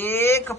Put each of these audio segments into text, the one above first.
1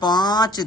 5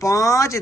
5